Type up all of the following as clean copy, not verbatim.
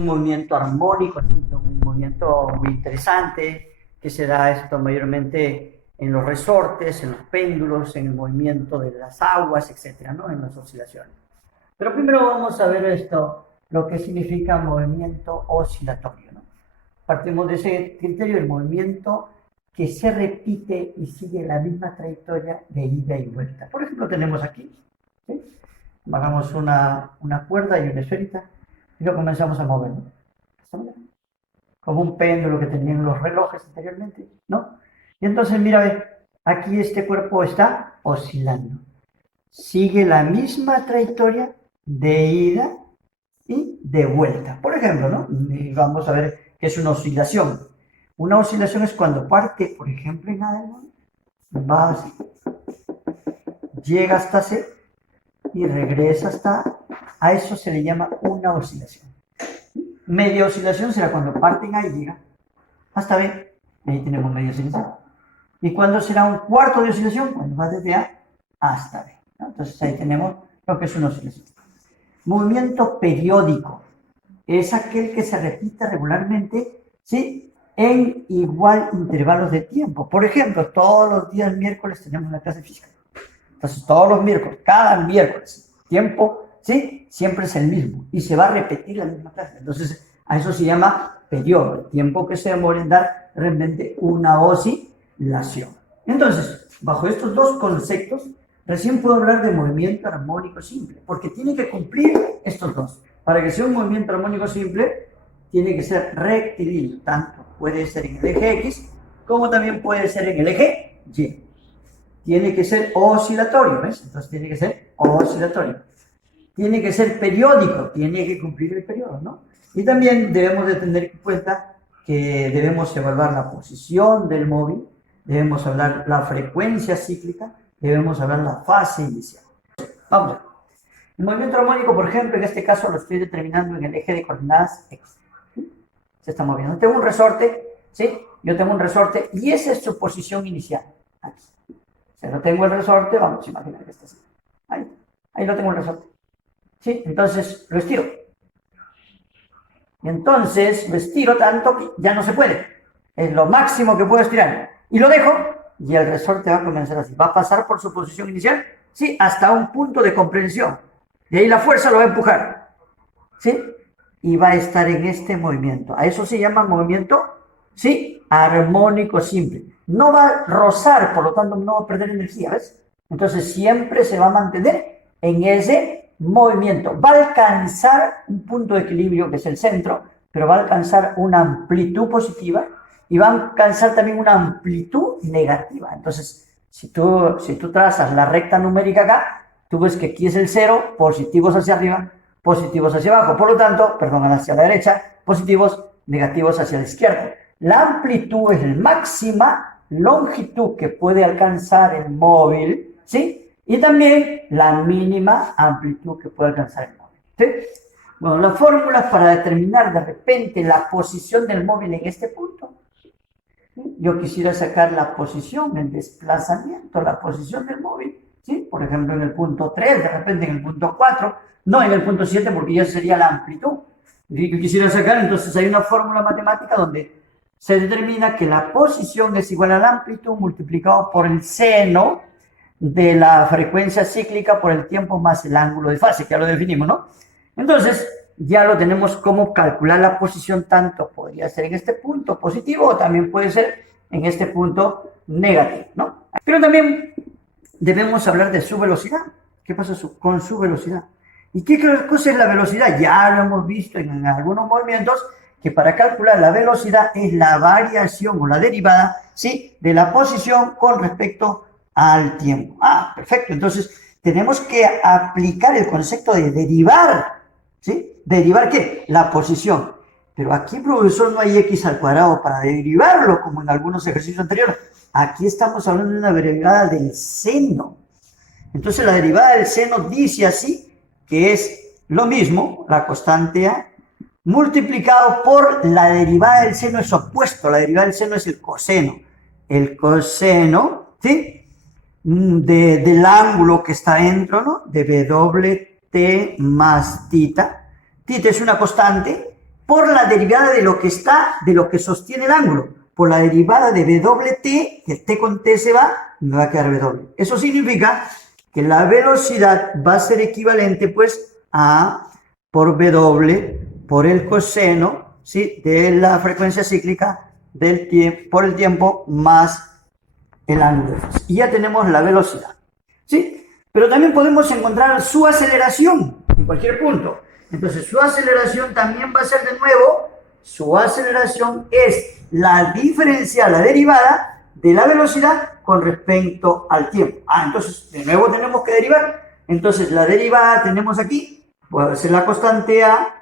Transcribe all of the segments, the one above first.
un movimiento armónico, un movimiento muy interesante, que se da esto mayormente en los resortes, en los péndulos, en el movimiento de las aguas, etcétera, ¿no? En las oscilaciones. Pero primero vamos a ver esto, lo que significa movimiento oscilatorio, ¿no? Partimos de ese criterio del movimiento que se repite y sigue la misma trayectoria de ida y vuelta. Por ejemplo, tenemos aquí, ¿sí? Bajamos una cuerda y una esférita y lo comenzamos a mover, ¿no? Como un péndulo que tenían los relojes anteriormente, ¿no? Y entonces, mira, ve, aquí este cuerpo está oscilando. Sigue la misma trayectoria de ida y de vuelta. Por ejemplo, ¿no? Y vamos a ver qué es una oscilación. Una oscilación es cuando parte, por ejemplo, en A, va así, llega hasta C y regresa hasta A. A eso se le llama una oscilación. Media oscilación será cuando parte en A y llega hasta B. Ahí tenemos media oscilación. ¿Y cuándo será un cuarto de oscilación? Cuando va desde A hasta B, ¿no? Entonces ahí tenemos lo que es una oscilación. Movimiento periódico es aquel que se repite regularmente, ¿sí? En igual intervalos de tiempo. Por ejemplo, todos los días miércoles tenemos una clase física. Entonces, todos los miércoles, cada miércoles, tiempo, ¿sí? Siempre es el mismo y se va a repetir la misma clase. Entonces, a eso se llama periodo, el tiempo que se demora en dar realmente una oscilación. Entonces, bajo estos dos conceptos, recién puedo hablar de movimiento armónico simple, porque tiene que cumplir estos dos. Para que sea un movimiento armónico simple, tiene que ser rectilíneo, tanto puede ser en el eje X, como también puede ser en el eje Y. Tiene que ser oscilatorio, ¿ves? Entonces tiene que ser oscilatorio. Tiene que ser periódico, tiene que cumplir el periodo, ¿no? Y también debemos de tener en cuenta que debemos evaluar la posición del móvil, debemos hablar la frecuencia cíclica, debemos hablar la fase inicial. Vamos a ver. El movimiento armónico, por ejemplo, en este caso lo estoy determinando en el eje de coordenadas X. ¿Sí? Se está moviendo. Tengo un resorte, ¿sí? Yo tengo un resorte y esa es su posición inicial. Aquí. Si no tengo el resorte, vamos a imaginar que está así. Ahí lo tengo el resorte. ¿Sí? Entonces lo estiro. Y entonces lo estiro tanto que ya no se puede. Es lo máximo que puedo estirar. Y lo dejo y el resorte va a comenzar así. Va a pasar por su posición inicial, ¿sí? Hasta un punto de comprensión. De ahí la fuerza lo va a empujar, ¿sí? Y va a estar en este movimiento. A eso se llama movimiento, ¿sí? Armónico simple. No va a rozar, por lo tanto no va a perder energía, ¿ves? Entonces siempre se va a mantener en ese movimiento. Va a alcanzar un punto de equilibrio que es el centro, pero va a alcanzar una amplitud positiva y va a alcanzar también una amplitud negativa. Entonces, si tú trazas la recta numérica acá, tú ves que aquí es el 0, positivos hacia arriba, positivos hacia abajo. Por lo tanto, hacia la derecha, positivos, negativos hacia la izquierda. La amplitud es la máxima longitud que puede alcanzar el móvil, ¿sí? Y también la mínima amplitud que puede alcanzar el móvil, ¿sí? Bueno, las fórmulas para determinar de repente la posición del móvil en este punto. Yo quisiera sacar la posición, el desplazamiento, la posición del móvil, ¿sí? Por ejemplo, en el punto 3, de repente en el punto 4, no en el punto 7 porque ya sería la amplitud. Yo quisiera sacar, entonces hay una fórmula matemática donde se determina que la posición es igual a la amplitud multiplicado por el seno de la frecuencia cíclica por el tiempo más el ángulo de fase, que ya lo definimos, ¿no? Entonces, ya lo tenemos como calcular la posición, tanto podría ser en este punto positivo o también puede ser en este punto negativo, ¿no? Pero también debemos hablar de su velocidad. ¿Qué pasa con su velocidad? ¿Y qué cosa es la velocidad? Ya lo hemos visto en algunos movimientos, que para calcular la velocidad es la variación o la derivada, ¿sí? De la posición con respecto al tiempo. Ah, perfecto. Entonces, tenemos que aplicar el concepto de derivar, ¿sí? ¿Derivar qué? La posición. Pero aquí, profesor, no hay x al cuadrado para derivarlo, como en algunos ejercicios anteriores. Aquí estamos hablando de una derivada del seno. Entonces, la derivada del seno dice así, que es lo mismo, la constante A, multiplicado por la derivada del seno es opuesto. La derivada del seno es el coseno. El coseno, ¿sí? Del ángulo que está dentro, ¿no? De WT más tita. Tita es una constante, por la derivada de lo que está, de lo que sostiene el ángulo, por la derivada de WT, que T con T se va, me va a quedar W. Eso significa que la velocidad va a ser equivalente, pues, a por W, por el coseno, ¿sí?, de la frecuencia cíclica del tiempo, por el tiempo más el ángulo de fase. Y ya tenemos la velocidad, ¿sí? Pero también podemos encontrar su aceleración en cualquier punto. Entonces, su aceleración también va a ser de nuevo, su aceleración es la diferencial, la derivada de la velocidad con respecto al tiempo. Entonces, de nuevo tenemos que derivar. Entonces, la derivada tenemos aquí, puede ser la constante A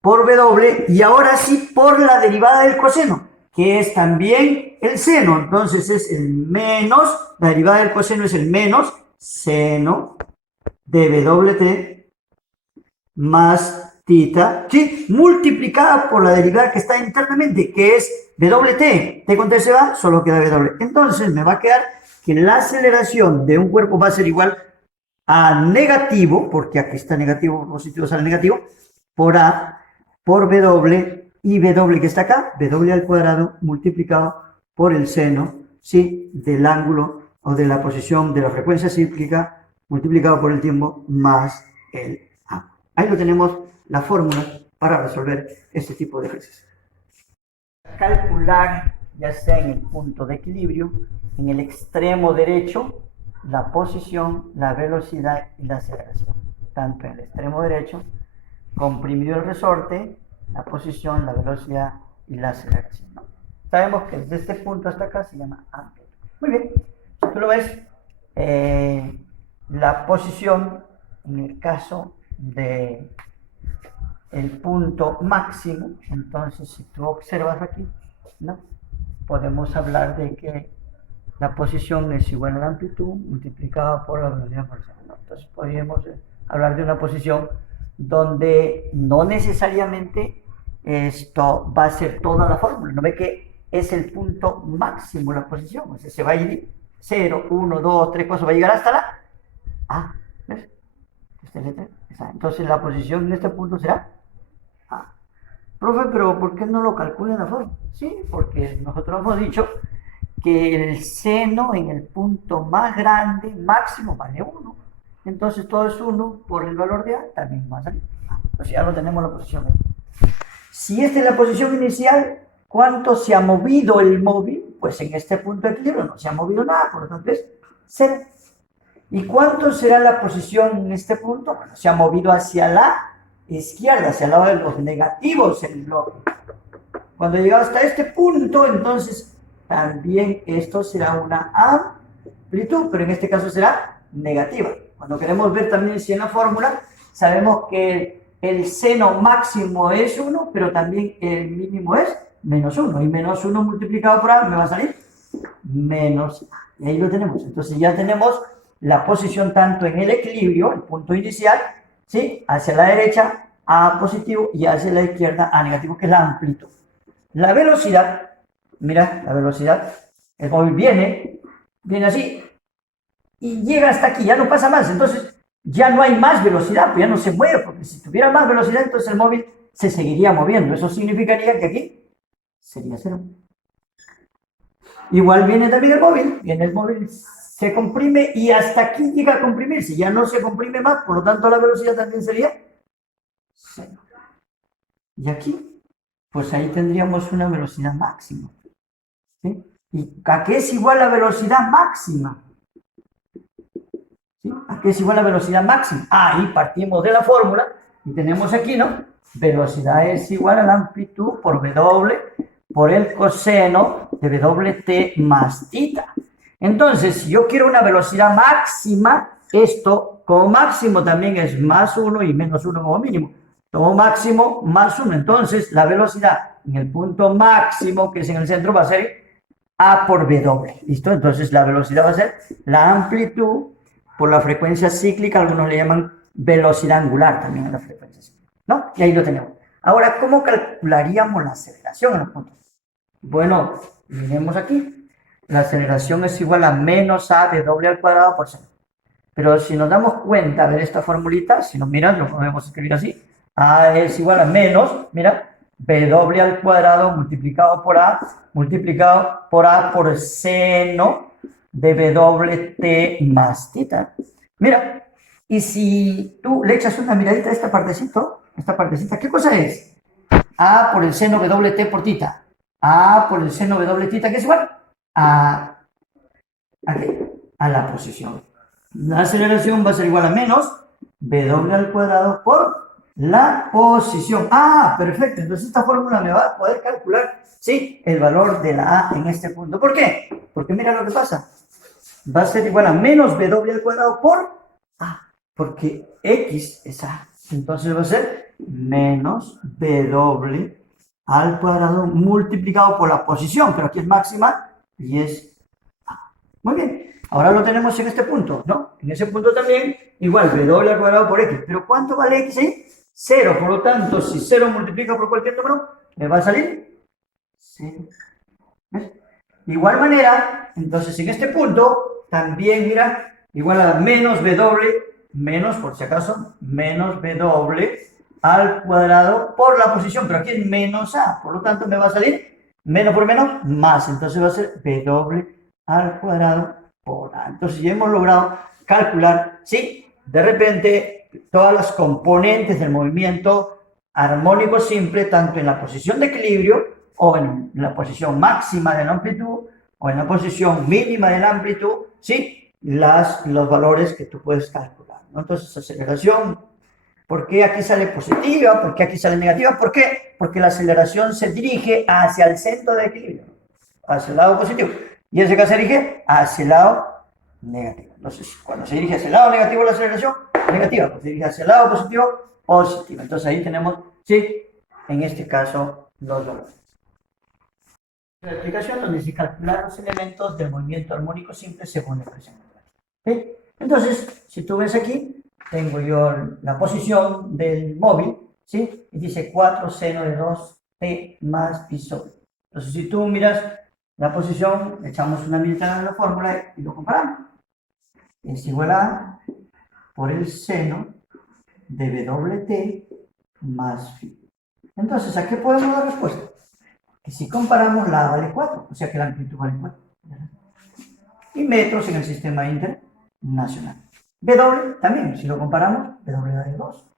por W, y ahora sí por la derivada del coseno, que es también el seno. Entonces, es el menos, la derivada del coseno es el menos seno de WT más tita, ¿sí?, multiplicada por la derivada que está internamente, que es WT. T con T se va, solo queda W. Entonces me va a quedar que la aceleración de un cuerpo va a ser igual a negativo, porque aquí está negativo, positivo sale negativo, por A, por W, y W que está acá, W al cuadrado multiplicado por el seno, ¿sí?, del ángulo o de la posición de la frecuencia cíclica multiplicado por el tiempo más el A. Ahí lo tenemos, la fórmula para resolver este tipo de ejercicios. Calcular, ya sea en el punto de equilibrio, en el extremo derecho, la posición, la velocidad y la aceleración. Tanto en el extremo derecho, comprimido el resorte, la posición, la velocidad y la aceleración, ¿no? Sabemos que desde este punto hasta acá se llama amplitud. Muy bien, si tú lo ves, la posición en el caso de el punto máximo, entonces si tú observas aquí, ¿no?, podemos hablar de que la posición es igual a la amplitud multiplicada por la velocidad por segundo, ¿no? Entonces podríamos hablar de una posición donde no necesariamente esto va a ser toda la fórmula. No ve que es el punto máximo la posición, o sea, se va a ir 0, 1, 2, 3 cosas, va a llegar hasta la A. ¿Ves? Entonces la posición en este punto será A. Profe, pero ¿por qué no lo calcula en la fórmula? Sí, porque nosotros hemos dicho que el seno en el punto más grande, máximo, vale 1. Entonces todo es 1 por el valor de A, también va a salir. Entonces ya lo tenemos la posición ahí. Si esta es la posición inicial, ¿cuánto se ha movido el móvil? Pues en este punto de equilibrio no se ha movido nada, por lo tanto es 0. ¿Y cuánto será la posición en este punto? Bueno, se ha movido hacia la izquierda, hacia el lado de los negativos el bloque. Cuando llega hasta este punto, entonces también esto será una amplitud, pero en este caso será negativa. Cuando queremos ver también si en la fórmula, sabemos que el seno máximo es 1, pero también el mínimo es menos 1. Y menos 1 multiplicado por A me va a salir menos A. Y ahí lo tenemos. Entonces ya tenemos la posición tanto en el equilibrio, el punto inicial, ¿sí?, hacia la derecha A positivo y hacia la izquierda A negativo, que es la amplitud. La velocidad, mira, la velocidad, el móvil viene así y llega hasta aquí, ya no pasa más. Entonces ya no hay más velocidad, pues ya no se mueve, porque si tuviera más velocidad, entonces el móvil se seguiría moviendo. Eso significaría que aquí sería 0. Igual viene también el móvil se comprime y hasta aquí llega a comprimirse, ya no se comprime más, por lo tanto la velocidad también sería 0. Y aquí, pues ahí tendríamos una velocidad máxima, ¿sí? ¿Y a qué es igual la velocidad máxima? ¿Sí? ¿A qué es igual la velocidad máxima? Ahí partimos de la fórmula y tenemos aquí, ¿no? Velocidad es igual a la amplitud por W por el coseno de WT más tita. Entonces, si yo quiero una velocidad máxima, esto como máximo también es más 1 y menos 1 como mínimo. Como máximo, más 1. Entonces, la velocidad en el punto máximo, que es en el centro, va a ser A por W. ¿Listo? Entonces, la velocidad va a ser la amplitud por la frecuencia cíclica. Algunos le llaman velocidad angular también a la frecuencia cíclica, ¿no? Y ahí lo tenemos. Ahora, ¿cómo calcularíamos la aceleración en los puntos? Bueno, miremos aquí. La aceleración es igual a menos A de W al cuadrado por 0. Pero si nos damos cuenta de esta formulita, si nos miran, lo podemos escribir así. A es igual a menos, mira, W al cuadrado multiplicado por A, multiplicado por A por seno de WT más tita. Mira, y si tú le echas una miradita a esta partecita, ¿qué cosa es? A por el seno WT por tita. A por el seno W tita, que es igual ¿a qué? A la posición. La aceleración va a ser igual a menos W al cuadrado por la posición. Ah, perfecto. Entonces esta fórmula me va a poder calcular, sí, el valor de la A en este punto. ¿Por qué? Porque mira lo que pasa. Va a ser igual a menos W al cuadrado por A. Porque X es A. Entonces va a ser menos W al cuadrado multiplicado por la posición. Pero aquí es máxima y es A. Muy bien. Ahora lo tenemos en este punto, ¿no? En ese punto también, igual, W al cuadrado por X. ¿Pero cuánto vale X ahí? 0. Por lo tanto, si 0 multiplica por cualquier número, me va a salir 0. ¿Ves? De igual manera, entonces en este punto, también, mira, igual a menos W, menos, por si acaso, menos W al cuadrado por la posición. Pero aquí es menos A. Por lo tanto, me va a salir menos por menos, más. Entonces va a ser W al cuadrado por A. Entonces ya hemos logrado calcular, sí, de repente todas las componentes del movimiento armónico simple, tanto en la posición de equilibrio o en la posición máxima de la amplitud o en la posición mínima de la amplitud, sí, los valores que tú puedes calcular, ¿no? Entonces, aceleración, ¿por qué aquí sale positiva? ¿Por qué aquí sale negativa? ¿Por qué? Porque la aceleración se dirige hacia el centro de equilibrio, hacia el lado positivo. Y ese que se dirige hacia el lado negativo. Entonces, cuando se dirige hacia el lado negativo la aceleración, negativa. Cuando se dirige hacia el lado positivo, positiva. Entonces ahí tenemos, sí, en este caso, los valores. La explicación donde se calculan los elementos del movimiento armónico simple según la expresión. ¿Sí? Entonces, si tú ves aquí, tengo yo la posición del móvil, ¿sí? Y dice 4 seno de 2t más pi sobre. Entonces, si tú miras la posición, echamos una mirada en la fórmula y lo comparamos. Es igual a por el seno de WT más phi. Entonces, ¿a qué podemos dar respuesta? Que si comparamos la A vale 4, o sea que la amplitud vale 4. Y metros en el sistema internacional. W también, si lo comparamos, W vale 2.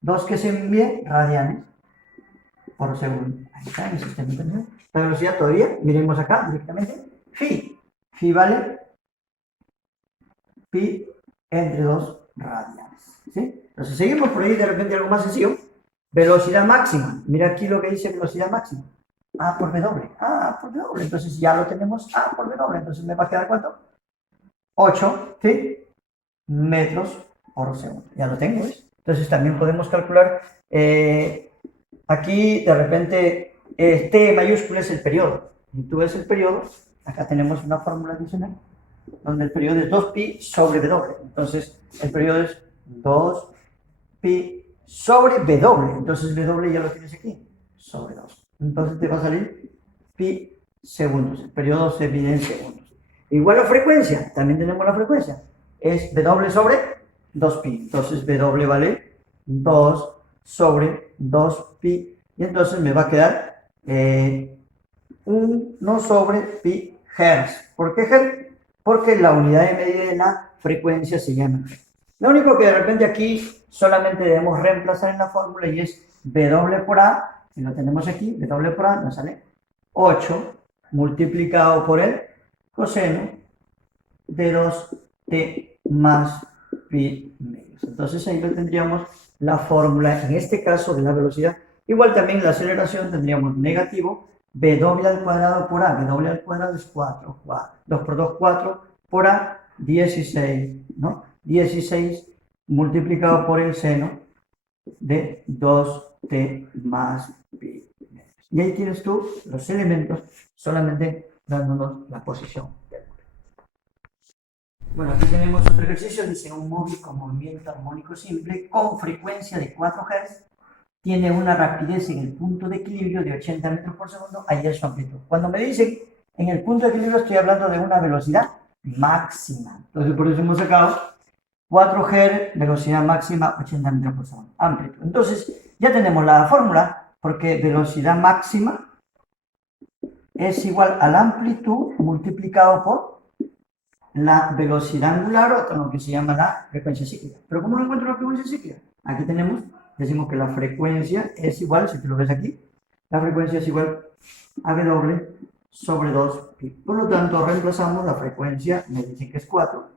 2 que se envíe radianes por segundo. Ahí está en el sistema internacional. La velocidad todavía, miremos acá directamente, phi. Phi vale pi entre 2 radianes. ¿Sí? Entonces seguimos por ahí, de repente algo más sencillo. Velocidad máxima. Mira aquí lo que dice velocidad máxima. A por W. A por W. Entonces ya lo tenemos A por W. Entonces me va a quedar ¿cuánto? 8, ¿sí? Metros por segundo. Ya lo tengo, ¿ves? Entonces también podemos calcular, aquí de repente, T mayúscula es el periodo. Y tú ves el periodo, acá tenemos una fórmula adicional, donde el periodo es 2pi sobre W. Entonces el periodo es 2pi sobre W. Entonces W ya lo tienes aquí, sobre 2. Entonces te va a salir pi segundos. El periodo se mide en segundos. Igual la frecuencia, también tenemos la frecuencia. Es W sobre 2pi. Entonces W vale 2 sobre 2pi. Y entonces me va a quedar 1 sobre pi hertz. ¿Por qué hertz? Porque la unidad de medida de la frecuencia se llama hertz. Lo único que de repente aquí solamente debemos reemplazar en la fórmula y es W por A. Si lo tenemos aquí, W por A nos sale 8 multiplicado por el coseno de 2t más pi medios. Entonces ahí lo tendríamos la fórmula, en este caso de la velocidad. Igual también la aceleración tendríamos negativo W al cuadrado por A. W al cuadrado es 4. 2 por 2, 4 por A, 16, ¿no? 16 multiplicado por el seno de 2t más pi. Y ahí tienes tú los elementos solamente dándonos la posición. Bueno, aquí tenemos otro ejercicio, dice un móvil con movimiento armónico simple con frecuencia de 4 Hz tiene una rapidez en el punto de equilibrio de 80 metros por segundo, ahí es su amplitud. Cuando me dicen en el punto de equilibrio estoy hablando de una velocidad máxima. Entonces por eso hemos sacado 4 Hz, velocidad máxima 80 metros por segundo, amplitud. Entonces ya tenemos la fórmula porque velocidad máxima es igual a la amplitud multiplicado por la velocidad angular, o lo que se llama la frecuencia cíclica. ¿Pero cómo lo encuentro la frecuencia cíclica? Aquí tenemos, decimos que la frecuencia es igual, si tú lo ves aquí, la frecuencia es igual a W sobre 2pi. Por lo tanto, reemplazamos la frecuencia, me dicen que es 4,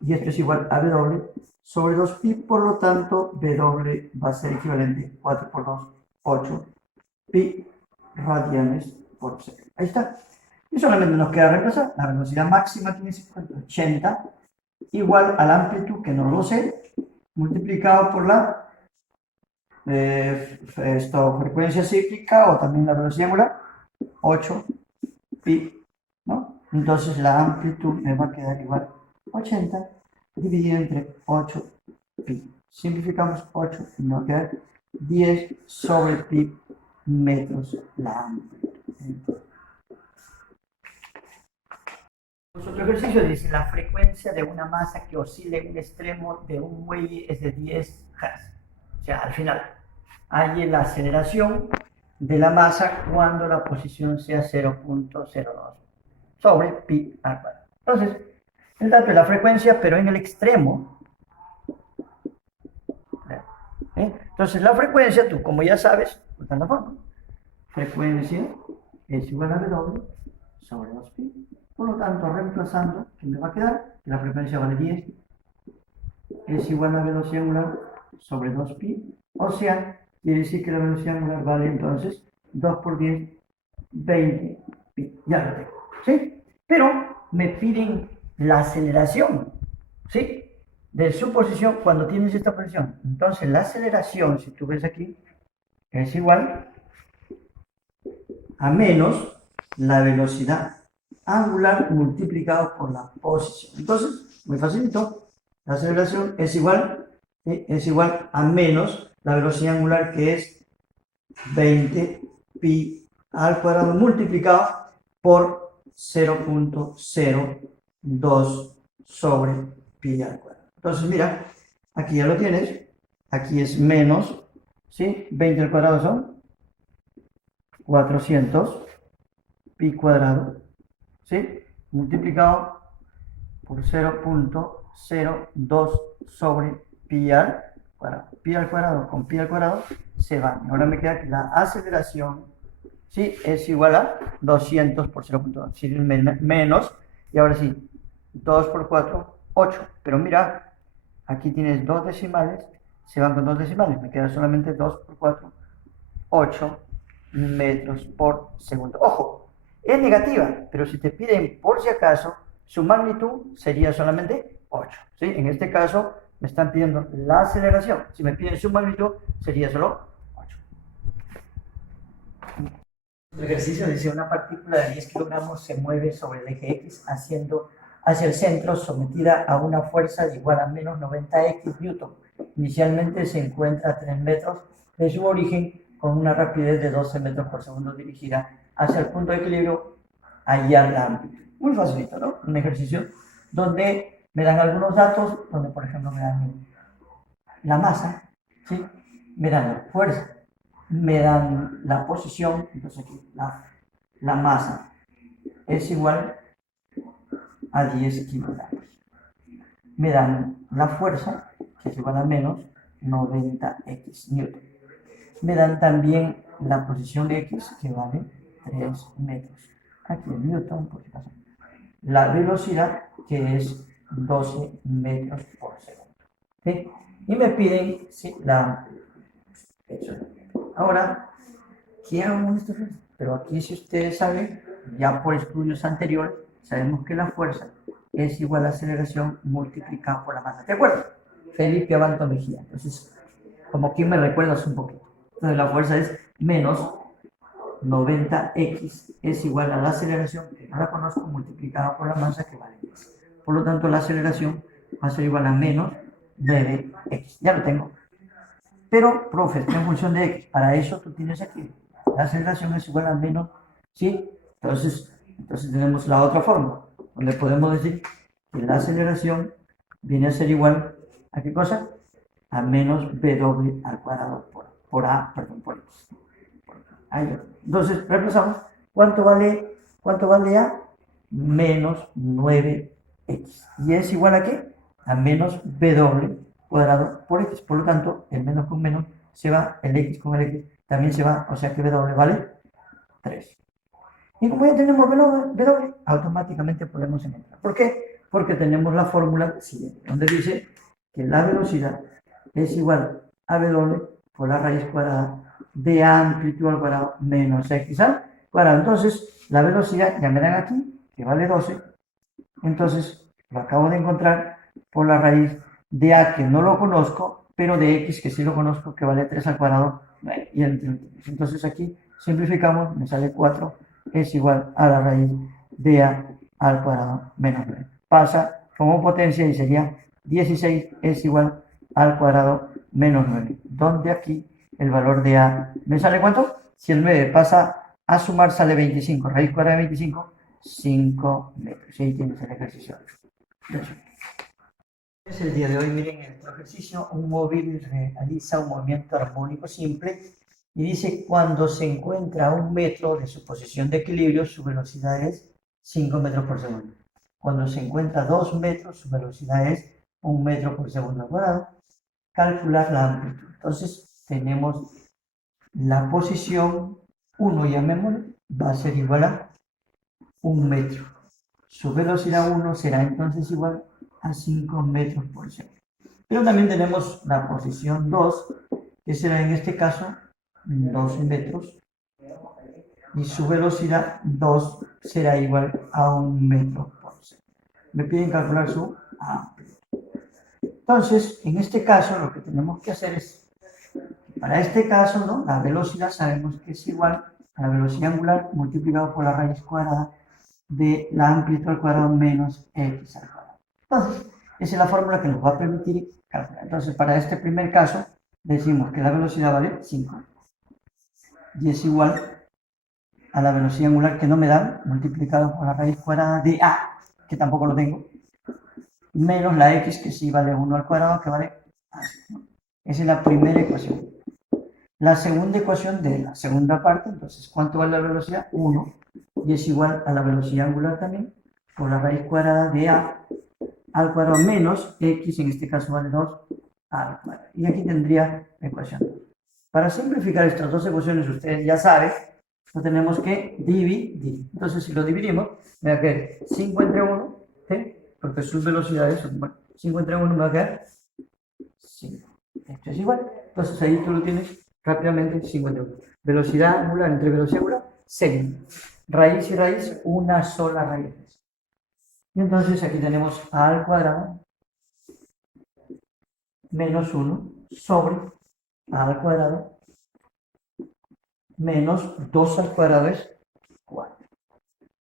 y esto es igual a W sobre 2pi, por lo tanto, W va a ser equivalente a 4 por 2, 8 pi radianes por segundo. Ahí está. Y solamente nos queda reemplazar la velocidad máxima, que es 80, igual a la amplitud, que no lo sé, multiplicado por la frecuencia cíclica, o también la velocidad angular, 8 pi, ¿no? Entonces la amplitud me va a quedar igual a 80 dividido entre 8 pi. Simplificamos 8 y nos va a quedar 10 sobre pi metros la amplitud. Otro ejercicio dice: la frecuencia de una masa que oscila en un extremo de un muelle es de 10 Hz. O sea, al final, hay la aceleración de la masa cuando la posición sea 0.02 sobre pi al cuadrado. Entonces, el dato es la frecuencia, pero en el extremo. Entonces, la frecuencia, tú como ya sabes, de la forma, frecuencia es igual a W sobre 2pi. Por lo tanto, reemplazando, ¿qué me va a quedar? La frecuencia vale 10, es igual a la velocidad angular sobre 2pi. O sea, quiere decir que la velocidad angular vale entonces 2 por 10, 20 pi. Ya lo tengo, ¿sí? Pero me piden la aceleración, ¿sí? De su posición cuando tienes esta posición. Entonces, la aceleración, si tú ves aquí, es igual a menos la velocidad angular multiplicado por la posición. Entonces, muy facilito, la aceleración es igual a menos la velocidad angular, que es 20 pi al cuadrado multiplicado por 0.02 sobre pi al cuadrado. Entonces, mira, aquí ya lo tienes, aquí es menos, ¿sí? 20 al cuadrado son 400 pi cuadrado, ¿sí? Multiplicado por 0.02 sobre pi al cuadrado. Pi al cuadrado con pi al cuadrado se van. Ahora me queda que la aceleración, ¿sí?, es igual a 200 por 0.2, ¿sí? Menos, y ahora sí, 2 por 4, 8. Pero mira, aquí tienes dos decimales, se van con dos decimales, me queda solamente 2 por 4, 8 metros por segundo. Ojo, es negativa, pero si te piden por si acaso, su magnitud sería solamente 8, ¿sí? En este caso me están pidiendo la aceleración. Si me piden su magnitud, sería solo 8. El ejercicio dice: una partícula de 10 kilogramos se mueve sobre el eje X hacia el centro, sometida a una fuerza igual a menos 90x newton. Inicialmente se encuentra a 3 metros de su origen, con una rapidez de 12 metros por segundo, dirigida hacia el punto de equilibrio allá la amplitud. Muy facilito, ¿no? Un ejercicio donde me dan algunos datos, donde por ejemplo me dan la masa, ¿sí? Me dan la fuerza, me dan la posición. Entonces aquí la masa es igual a 10 kilogramos. Me dan la fuerza, que es igual a menos 90x newton. Me dan también la posición X, que vale 3 metros. Aquí en newton, por si acaso. La velocidad, que es 12 metros por segundo. ¿Sí? Y me piden, sí, la... Ahora, ¿qué hago con esto? Pero aquí, si ustedes saben, ya por estudios anteriores, sabemos que la fuerza es igual a la aceleración multiplicada por la masa. ¿De acuerdo? Felipe Abanto Mejía. Entonces, como que me recuerdas un poquito. Entonces, la fuerza es menos 90x, es igual a la aceleración, que no la conozco, multiplicada por la masa, que vale 10. Por lo tanto, la aceleración va a ser igual a menos 9x. Ya lo tengo. Pero, profe, está en función de x. Para eso tú tienes aquí. La aceleración es igual a menos, ¿sí? Entonces tenemos la otra forma, donde podemos decir que la aceleración viene a ser igual ¿a qué cosa? A menos w al cuadrado por x. Ahí. Entonces, reemplazamos. ¿Cuánto vale A? Menos 9x. ¿Y es igual a qué? A menos w cuadrado por x. Por lo tanto, el menos con menos se va, el x con el x también se va, o sea que w vale 3. Y como ya tenemos w, automáticamente podemos encontrar. ¿Por qué? Porque tenemos la fórmula siguiente, donde dice que la velocidad es igual a w por la raíz cuadrada de a amplitud al cuadrado menos x al cuadrado. Entonces, la velocidad, ya me dan aquí, que vale 12. Entonces, lo acabo de encontrar por la raíz de a, que no lo conozco, pero de x, que sí lo conozco, que vale 3 al cuadrado. Y entonces aquí simplificamos, me sale 4, es igual a la raíz de a al cuadrado menos 9. Pasa como potencia y sería 16 es igual al cuadrado menos 9, donde aquí el valor de a me sale ¿cuánto? Si el 9 pasa a sumar sale 25, raíz cuadrada de 25, 5 metros. Y ahí tienes el ejercicio. Es el día de hoy, miren, en este ejercicio, un móvil realiza un movimiento armónico simple y dice cuando se encuentra a 1 metro de su posición de equilibrio, su velocidad es 5 metros por segundo. Cuando se encuentra a 2 metros, su velocidad es 1 metro por segundo al cuadrado. Calcular la amplitud. Entonces, tenemos la posición 1, llamémosle, va a ser igual a 1 metro. Su velocidad 1 será entonces igual a 5 metros por segundo. Pero también tenemos la posición 2, que será en este caso 2 metros, y su velocidad 2 será igual a 1 metro por segundo. Me piden calcular su amplitud. Entonces, en este caso, lo que tenemos que hacer es, para este caso, ¿no? La velocidad sabemos que es igual a la velocidad angular multiplicado por la raíz cuadrada de la amplitud al cuadrado menos x al cuadrado. Entonces, esa es la fórmula que nos va a permitir calcular. Entonces, para este primer caso, decimos que la velocidad vale 5 y es igual a la velocidad angular que no me dan, multiplicado por la raíz cuadrada de a, que tampoco lo tengo, menos la x, que sí vale 1 al cuadrado, que vale a. Esa es la primera ecuación. La segunda ecuación de la segunda parte, entonces, ¿cuánto vale la velocidad? 1, y es igual a la velocidad angular también, por la raíz cuadrada de a al cuadrado menos x, en este caso vale 2 al cuadrado. Y aquí tendría la ecuación 2. Para simplificar estas dos ecuaciones, ustedes ya saben, lo tenemos que dividir. Entonces, si lo dividimos, me va a quedar 5 entre 1, ¿sí? Porque sus velocidades son, bueno, 5 entre 1 me va a quedar 5. Esto es igual. Entonces, ahí tú lo tienes rápidamente, 5 entre 1. Velocidad angular entre velocidad angular, 6. Raíz y raíz, una sola raíz. Y entonces aquí tenemos a al cuadrado menos 1 sobre a al cuadrado menos 2 al cuadrado es 4.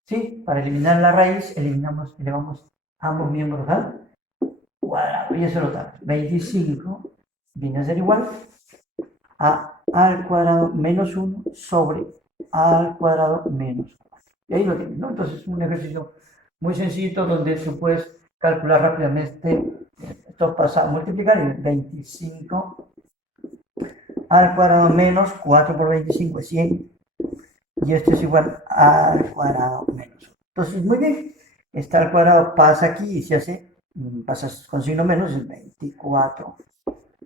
¿Sí? Para eliminar la raíz, elevamos ambos miembros al cuadrado. Y eso lo damos. 25 viene a ser igual a al cuadrado menos 1 sobre a al cuadrado menos 4. Y ahí lo tienes, ¿no? Entonces es un ejercicio muy sencillo donde tú puedes calcular rápidamente. Esto pasa a multiplicar y 25 al cuadrado menos 4 por 25 es 100. Y esto es igual al cuadrado menos 1. Entonces, muy bien. Este al cuadrado pasa aquí y se hace, pasa con signo menos, es 24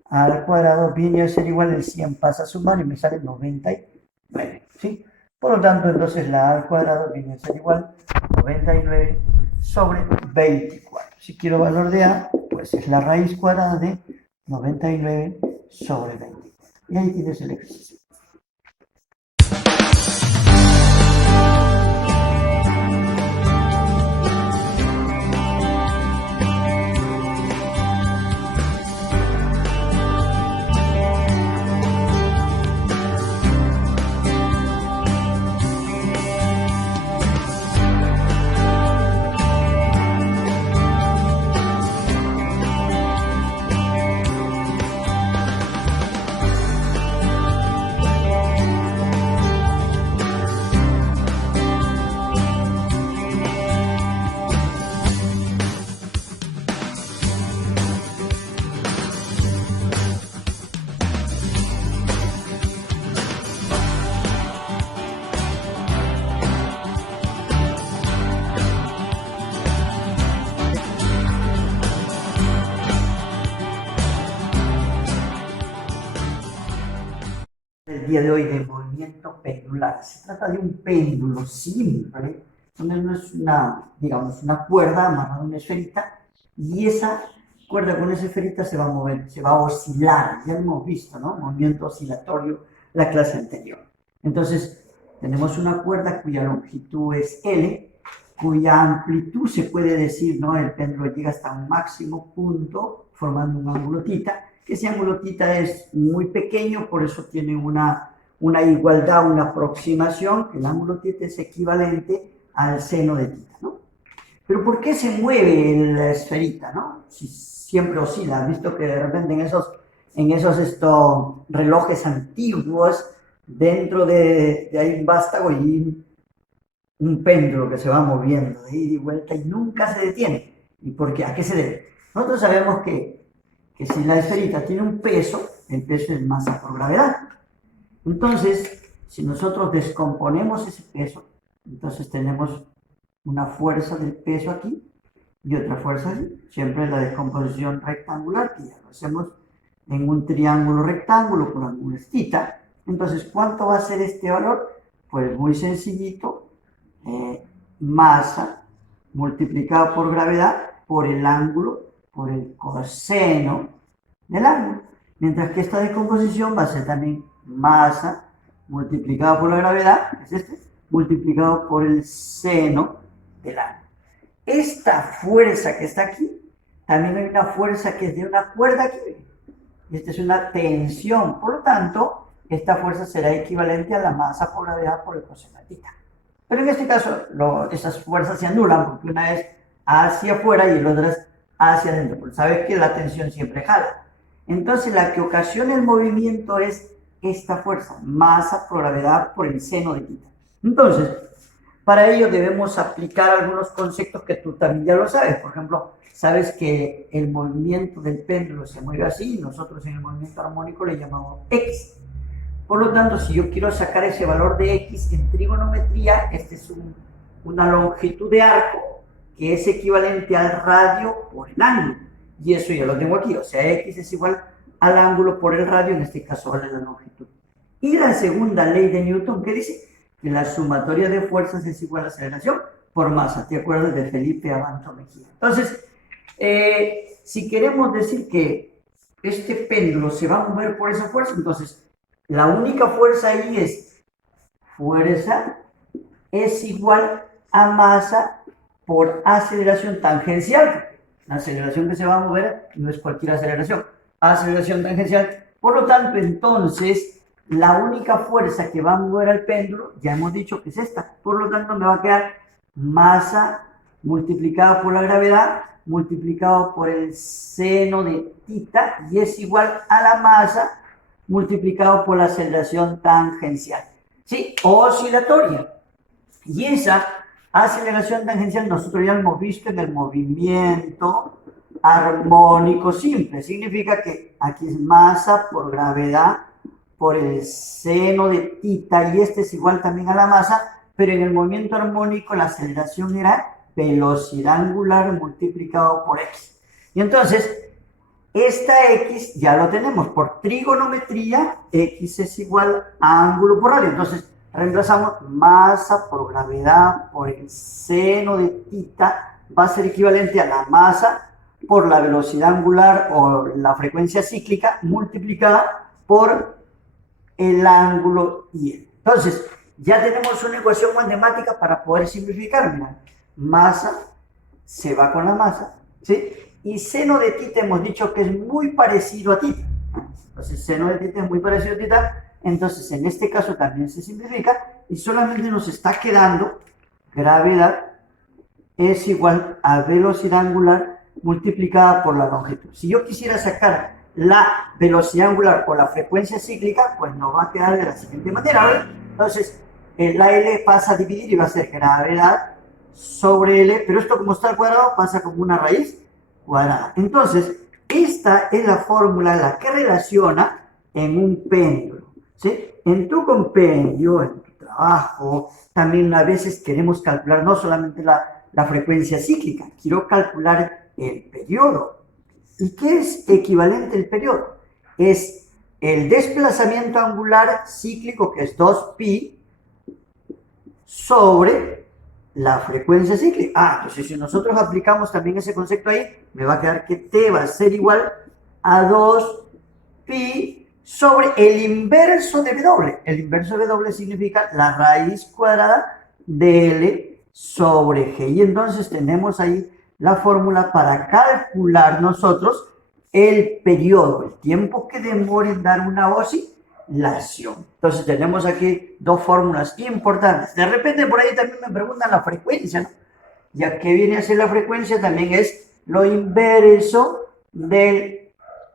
al cuadrado viene a ser igual, el 100 pasa a sumar y me sale 99. ¿Sí? Por lo tanto, entonces la a al cuadrado viene a ser igual 99 sobre 24. Si quiero valor de a, pues es la raíz cuadrada de 99 sobre 24. Y ahí tienes el ejercicio. día de hoy de movimiento pendular. Se trata de un péndulo simple, donde no es una, digamos, una cuerda amarrada a una esferita, y esa cuerda con esa esferita se va a mover, se va a oscilar. Ya lo hemos visto, ¿no? Movimiento oscilatorio, la clase anterior. Entonces, tenemos una cuerda cuya longitud es L, cuya amplitud se puede decir, ¿no? El péndulo llega hasta un máximo punto, formando un ángulo tita, que ese ángulo tita es muy pequeño, por eso tiene una igualdad, una aproximación, que el ángulo tita es equivalente al seno de tita, ¿no? Pero ¿por qué se mueve la esferita, no? Si siempre oscila. ¿Has visto que de repente en esos relojes antiguos, dentro de hay un vástago y un péndulo que se va moviendo de ida y vuelta y nunca se detiene? ¿Y por qué? ¿A qué se debe? Nosotros sabemos que si la esferita tiene un peso, el peso es masa por gravedad. Entonces, si nosotros descomponemos ese peso, entonces tenemos una fuerza del peso aquí y otra fuerza aquí. Siempre la descomposición rectangular, que ya lo hacemos en un triángulo rectángulo por ángulo θ. Entonces, ¿cuánto va a ser este valor? Pues muy sencillito, masa multiplicada por gravedad por el ángulo, por el coseno del ángulo. Mientras que esta descomposición va a ser también masa multiplicada por la gravedad, que es multiplicado por el seno del ángulo. Esta fuerza que está aquí, también hay una fuerza que es de una cuerda aquí. Y esta es una tensión. Por lo tanto, esta fuerza será equivalente a la masa por gravedad por el coseno de tita. Pero en este caso, esas fuerzas se anulan porque una es hacia afuera y la otra es hacia adentro. Porque sabes que la tensión siempre jala. Entonces, la que ocasiona el movimiento es esta fuerza, masa por gravedad por el seno de tita. Entonces, para ello debemos aplicar algunos conceptos que tú también ya lo sabes. Por ejemplo, sabes que el movimiento del péndulo se mueve así y nosotros en el movimiento armónico le llamamos X. Por lo tanto, si yo quiero sacar ese valor de X en trigonometría, este es una longitud de arco que es equivalente al radio por el ángulo. Y eso ya lo tengo aquí, o sea, X es igual al ángulo por el radio, en este caso vale la longitud. Y la segunda ley de Newton, ¿qué dice? Que la sumatoria de fuerzas es igual a aceleración por masa. ¿Te acuerdas de Felipe Abanto Mejía? Entonces, si queremos decir que este péndulo se va a mover por esa fuerza, entonces la única fuerza ahí es fuerza es igual a masa por aceleración tangencial. La aceleración que se va a mover no es cualquier aceleración, aceleración tangencial. Por lo tanto, entonces, la única fuerza que va a mover al péndulo, ya hemos dicho que es esta. Por lo tanto, me va a quedar masa multiplicada por la gravedad, multiplicado por el seno de tita, y es igual a la masa multiplicado por la aceleración tangencial. ¿Sí? Oscilatoria. Y esa aceleración tangencial nosotros ya lo hemos visto en el movimiento armónico simple. Significa que aquí es masa por gravedad por el seno de tita, y este es igual también a la masa, pero en el movimiento armónico la aceleración era velocidad angular multiplicado por x. Y entonces, esta x ya lo tenemos por trigonometría, x es igual a ángulo por radio. Entonces, reemplazamos masa por gravedad por el seno de tita, va a ser equivalente a la masa por la velocidad angular o la frecuencia cíclica multiplicada por el ángulo y. Entonces, ya tenemos una ecuación matemática para poder simplificar. Mira, masa se va con la masa, ¿sí? Y seno de tita hemos dicho que es muy parecido a tita. Entonces, seno de tita es muy parecido a tita. Entonces, en este caso también se simplifica y solamente nos está quedando gravedad es igual a velocidad angular multiplicada por la longitud. Si yo quisiera sacar la velocidad angular por la frecuencia cíclica, pues nos va a quedar de la siguiente manera, ¿verdad? Entonces, la L pasa a dividir y va a ser gravedad sobre L, pero esto como está al cuadrado pasa como una raíz cuadrada. Entonces, esta es la fórmula la que relaciona en un péndulo, ¿sí? En tu compendio, en tu trabajo, también a veces queremos calcular no solamente la frecuencia cíclica, quiero calcular el periodo. ¿Y qué es equivalente al periodo? Es el desplazamiento angular cíclico, que es 2pi, sobre la frecuencia cíclica. Entonces si nosotros aplicamos también ese concepto ahí, me va a quedar que t va a ser igual a 2pi sobre el inverso de w. El inverso de w significa la raíz cuadrada de L sobre G. Y entonces tenemos ahí la fórmula para calcular nosotros el periodo, el tiempo que demore en dar una oscilación. Entonces tenemos aquí dos fórmulas importantes. De repente por ahí también me preguntan la frecuencia, ¿no? Ya que viene a ser la frecuencia, también es lo inverso del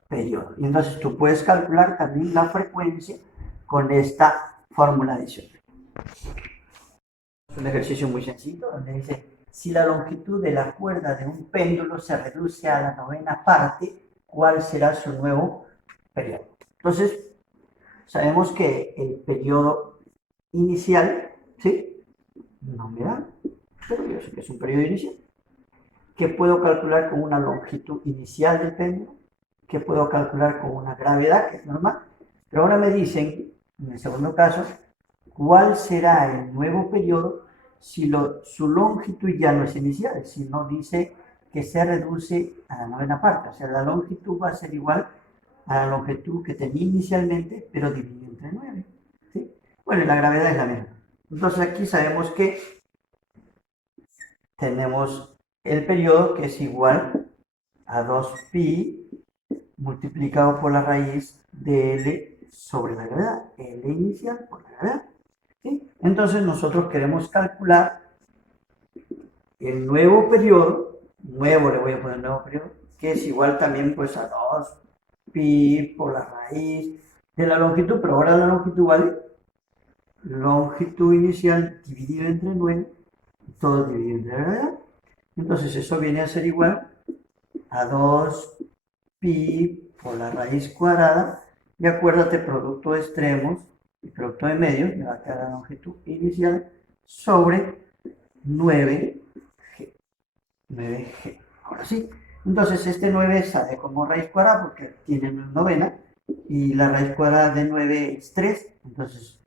periodo. Y entonces tú puedes calcular también la frecuencia con esta fórmula adicional. Es un ejercicio muy sencillo donde dice, si la longitud de la cuerda de un péndulo se reduce a la 9ª parte, ¿cuál será su nuevo periodo? Entonces, sabemos que el periodo inicial, ¿sí? No me da, pero yo sé que es un periodo inicial. ¿Qué puedo calcular con una longitud inicial del péndulo? ¿Qué puedo calcular con una gravedad, que es normal? Pero ahora me dicen, en el segundo caso, ¿cuál será el nuevo periodo si su longitud ya no es inicial, sino dice que se reduce a la 9ª parte? O sea, la longitud va a ser igual a la longitud que tenía inicialmente, pero dividido entre 9. ¿Sí? Bueno, y la gravedad es la misma. Entonces aquí sabemos que tenemos el periodo que es igual a 2pi multiplicado por la raíz de L sobre la gravedad. L inicial por la gravedad. ¿Sí? Entonces nosotros queremos calcular el nuevo periodo, nuevo le voy a poner nuevo periodo, que es igual también pues a 2pi por la raíz de la longitud, pero ahora la longitud vale longitud inicial dividido entre 9, todo dividido entre la gravedad. Entonces eso viene a ser igual a 2pi por la raíz cuadrada, y acuérdate, producto de extremos y producto de medios, me va a quedar la longitud inicial sobre 9G. 9G. Ahora sí. Entonces este 9 sale como raíz cuadrada porque tiene una novena, y la raíz cuadrada de 9 es 3, entonces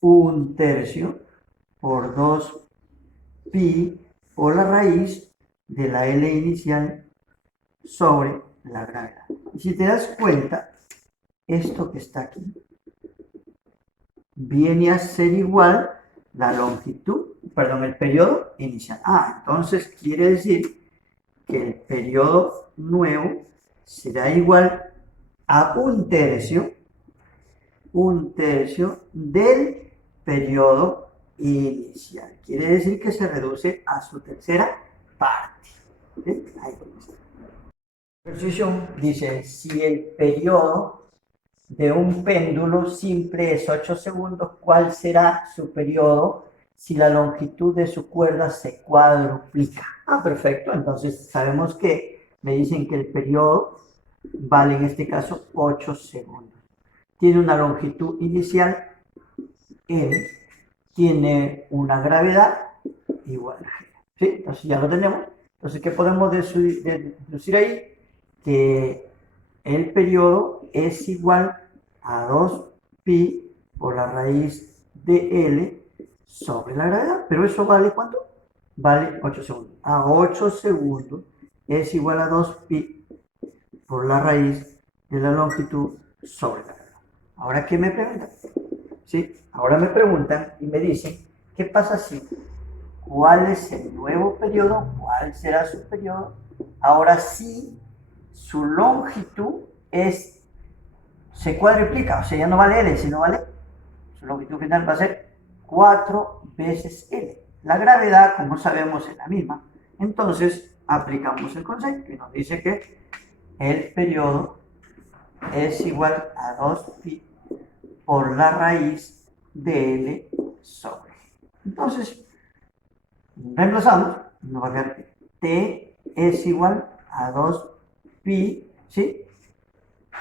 1/3 por 2pi por la raíz de la L inicial sobre la gravedad. Y si te das cuenta, esto que está aquí viene a ser igual la longitud, perdón, el periodo inicial. Entonces quiere decir que el periodo nuevo será igual a 1/3 del periodo inicial. Quiere decir que se reduce a su tercera parte. ¿Sí? Ahí está. La ejercicio dice, si el periodo de un péndulo simple es 8 segundos, ¿cuál será su periodo si la longitud de su cuerda se cuadruplica? Perfecto. Entonces sabemos que me dicen que el periodo vale en este caso 8 segundos. Tiene una longitud inicial N, tiene una gravedad igual a G. ¿Sí? Entonces ya lo tenemos. Entonces, ¿qué podemos deducir ahí? Que el periodo es igual a 2pi por la raíz de L sobre la gravedad. Pero eso vale ¿cuánto? Vale 8 segundos. A 8 segundos es igual a 2pi por la raíz de la longitud sobre la gravedad. Ahora, ¿qué me preguntan? ¿Sí? Ahora me preguntan y me dicen, ¿qué pasa si? ¿Cuál es el nuevo periodo? ¿Cuál será su periodo? Ahora sí, su longitud se cuadruplica, o sea, ya no vale L, sino vale, su longitud final va a ser 4 veces L. La gravedad, como sabemos, es la misma. Entonces, aplicamos el concepto y nos dice que el periodo es igual a 2pi por la raíz de L sobre G. Entonces, reemplazamos, nos va a quedar que T es igual a 2pi, ¿sí?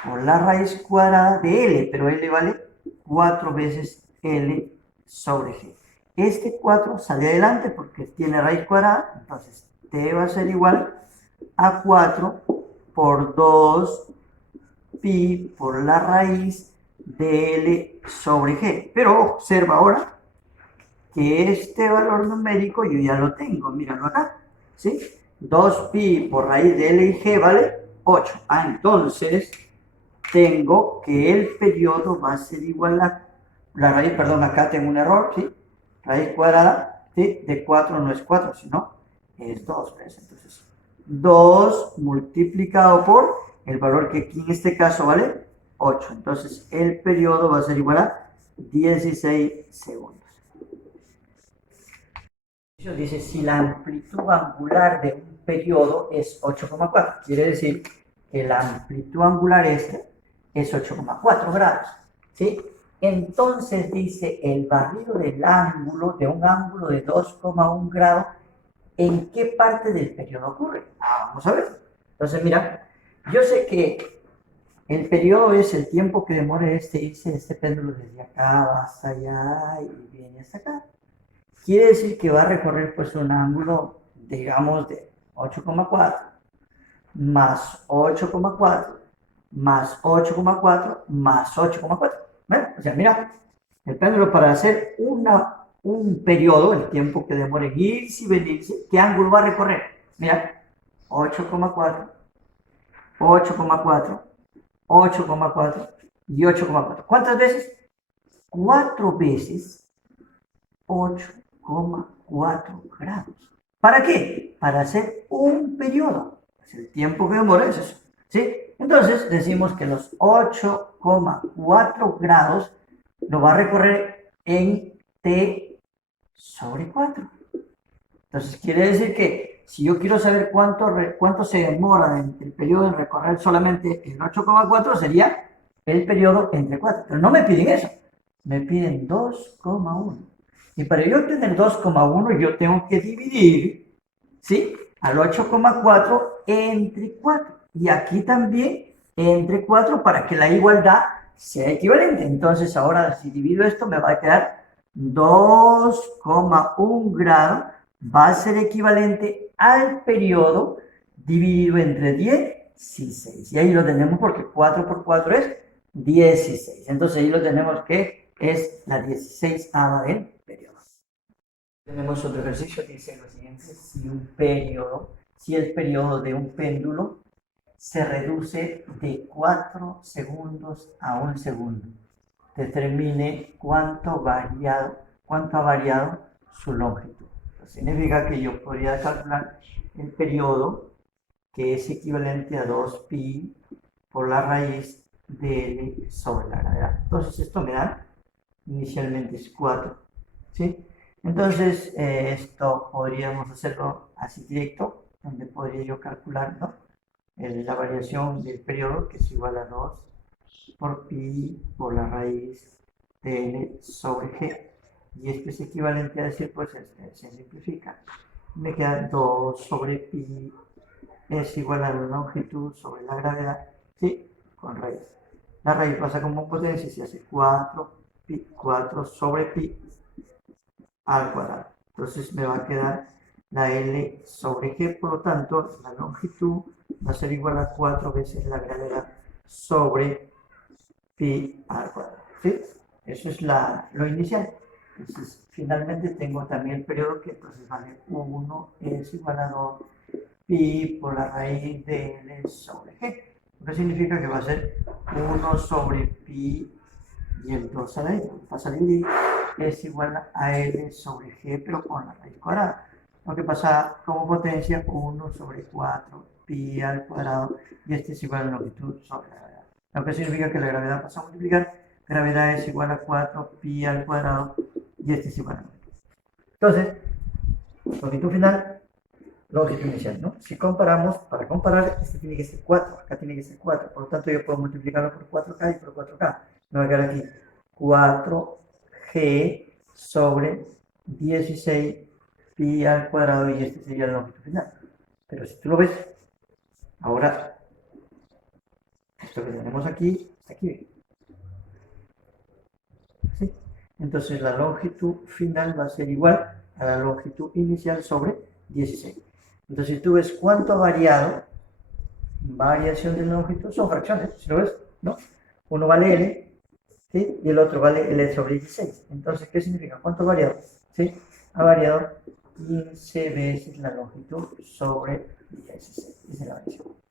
Por la raíz cuadrada de L, pero L vale 4 veces L sobre G. Este 4 sale adelante porque tiene raíz cuadrada, entonces T va a ser igual a 4 por 2 pi por la raíz de L sobre G. Pero observa ahora que este valor numérico yo ya lo tengo, míralo acá, ¿sí? 2pi por raíz de L y G vale 8. Entonces tengo que el periodo va a ser igual a la raíz, perdón, acá tengo un error, ¿sí? Raíz cuadrada, ¿sí? De 4 no es 4, sino es 2, ¿ves? Entonces, 2 multiplicado por el valor que aquí en este caso vale 8. Entonces, el periodo va a ser igual a 16 segundos. Dice, si la amplitud angular de un periodo es 8,4, quiere decir que la amplitud angular esta es 8,4 grados, ¿sí? Entonces dice, el barrido del ángulo, de un ángulo de 2,1 grados, ¿en qué parte del periodo ocurre? Vamos a ver. Entonces, mira, yo sé que el periodo es el tiempo que demora este péndulo desde acá hasta allá y viene hasta acá. Quiere decir que va a recorrer pues un ángulo, digamos, de 8,4 más 8,4 más 8,4 más 8,4. ¿Ven? O sea, mira, el péndulo para hacer un periodo, el tiempo que demora en irse y venirse, ¿qué ángulo va a recorrer? Mira, 8,4, 8,4, 8,4 y 8,4. ¿Cuántas veces? 4 veces 8,4 grados. ¿Para qué? Para hacer un periodo. Es el tiempo que demora es eso. ¿Sí? Entonces decimos que los 8,4 grados lo va a recorrer en t sobre 4. Entonces quiere decir que si yo quiero saber cuánto se demora el periodo en recorrer solamente el 8,4 sería el periodo entre 4. Pero no me piden eso. Me piden 2,1. Y para yo obtener 2,1 yo tengo que dividir, ¿sí?, al 8,4 entre 4. Y aquí también entre 4 para que la igualdad sea equivalente. Entonces ahora si divido esto me va a quedar 2,1 grado va a ser equivalente al periodo dividido entre 16. Y ahí lo tenemos porque 4 por 4 es 16. Entonces ahí lo tenemos que es la 16ª del periodo. Tenemos otro ejercicio que dice lo siguiente: si el periodo de un péndulo se reduce de 4 segundos a 1 segundo, determine cuánto ha variado su longitud. Eso significa que yo podría calcular el periodo, que es equivalente a 2pi por la raíz de L sobre la gravedad. Entonces esto me da, inicialmente es 4, ¿sí? Entonces esto podríamos hacerlo así directo, donde podría yo calcular, ¿no?, la variación del periodo, que es igual a 2 por pi por la raíz de L sobre G. Y esto es equivalente a decir, pues se simplifica. Me queda 2 sobre pi es igual a la longitud sobre la gravedad, ¿sí?, con raíz. La raíz pasa como potencia y se hace 4 sobre pi al cuadrado. Entonces me va a quedar la L sobre G, por lo tanto la longitud va a ser igual a 4 veces la gravedad sobre pi al cuadrado, ¿sí? Eso es lo inicial. Entonces finalmente tengo también el periodo, que entonces vale 1 es igual a 2 pi por la raíz de L sobre G. Lo que significa que va a ser 1 sobre pi y el 2 a la I, pasa a dividir, es igual a L sobre G, pero con la raíz cuadrada. Lo que pasa como potencia 1 sobre 4 pi al cuadrado, y este es igual a la longitud sobre la gravedad. Lo que significa que la gravedad pasa a multiplicar, gravedad es igual a 4 pi al cuadrado, y este es igual a la longitud. Entonces, longitud final, longitud inicial, ¿no? Si comparamos, para comparar, este tiene que ser 4, acá tiene que ser 4, por lo tanto yo puedo multiplicarlo por 4K y por 4K. Me va a quedar aquí 4G sobre 16 pi al cuadrado, y este sería la longitud final. Pero si tú lo ves, ahora, esto que tenemos aquí, está aquí. ¿Sí? Entonces la longitud final va a ser igual a la longitud inicial sobre 16. Entonces si tú ves cuánto ha variado, variación de longitud, son fracciones, si lo ves, ¿no? Uno vale L, ¿sí? Y el otro vale L sobre 16. Entonces, ¿qué significa? ¿Cuánto ha variado? ¿Sí? Ha variado 15 veces la longitud sobre 16. Esa es la variación.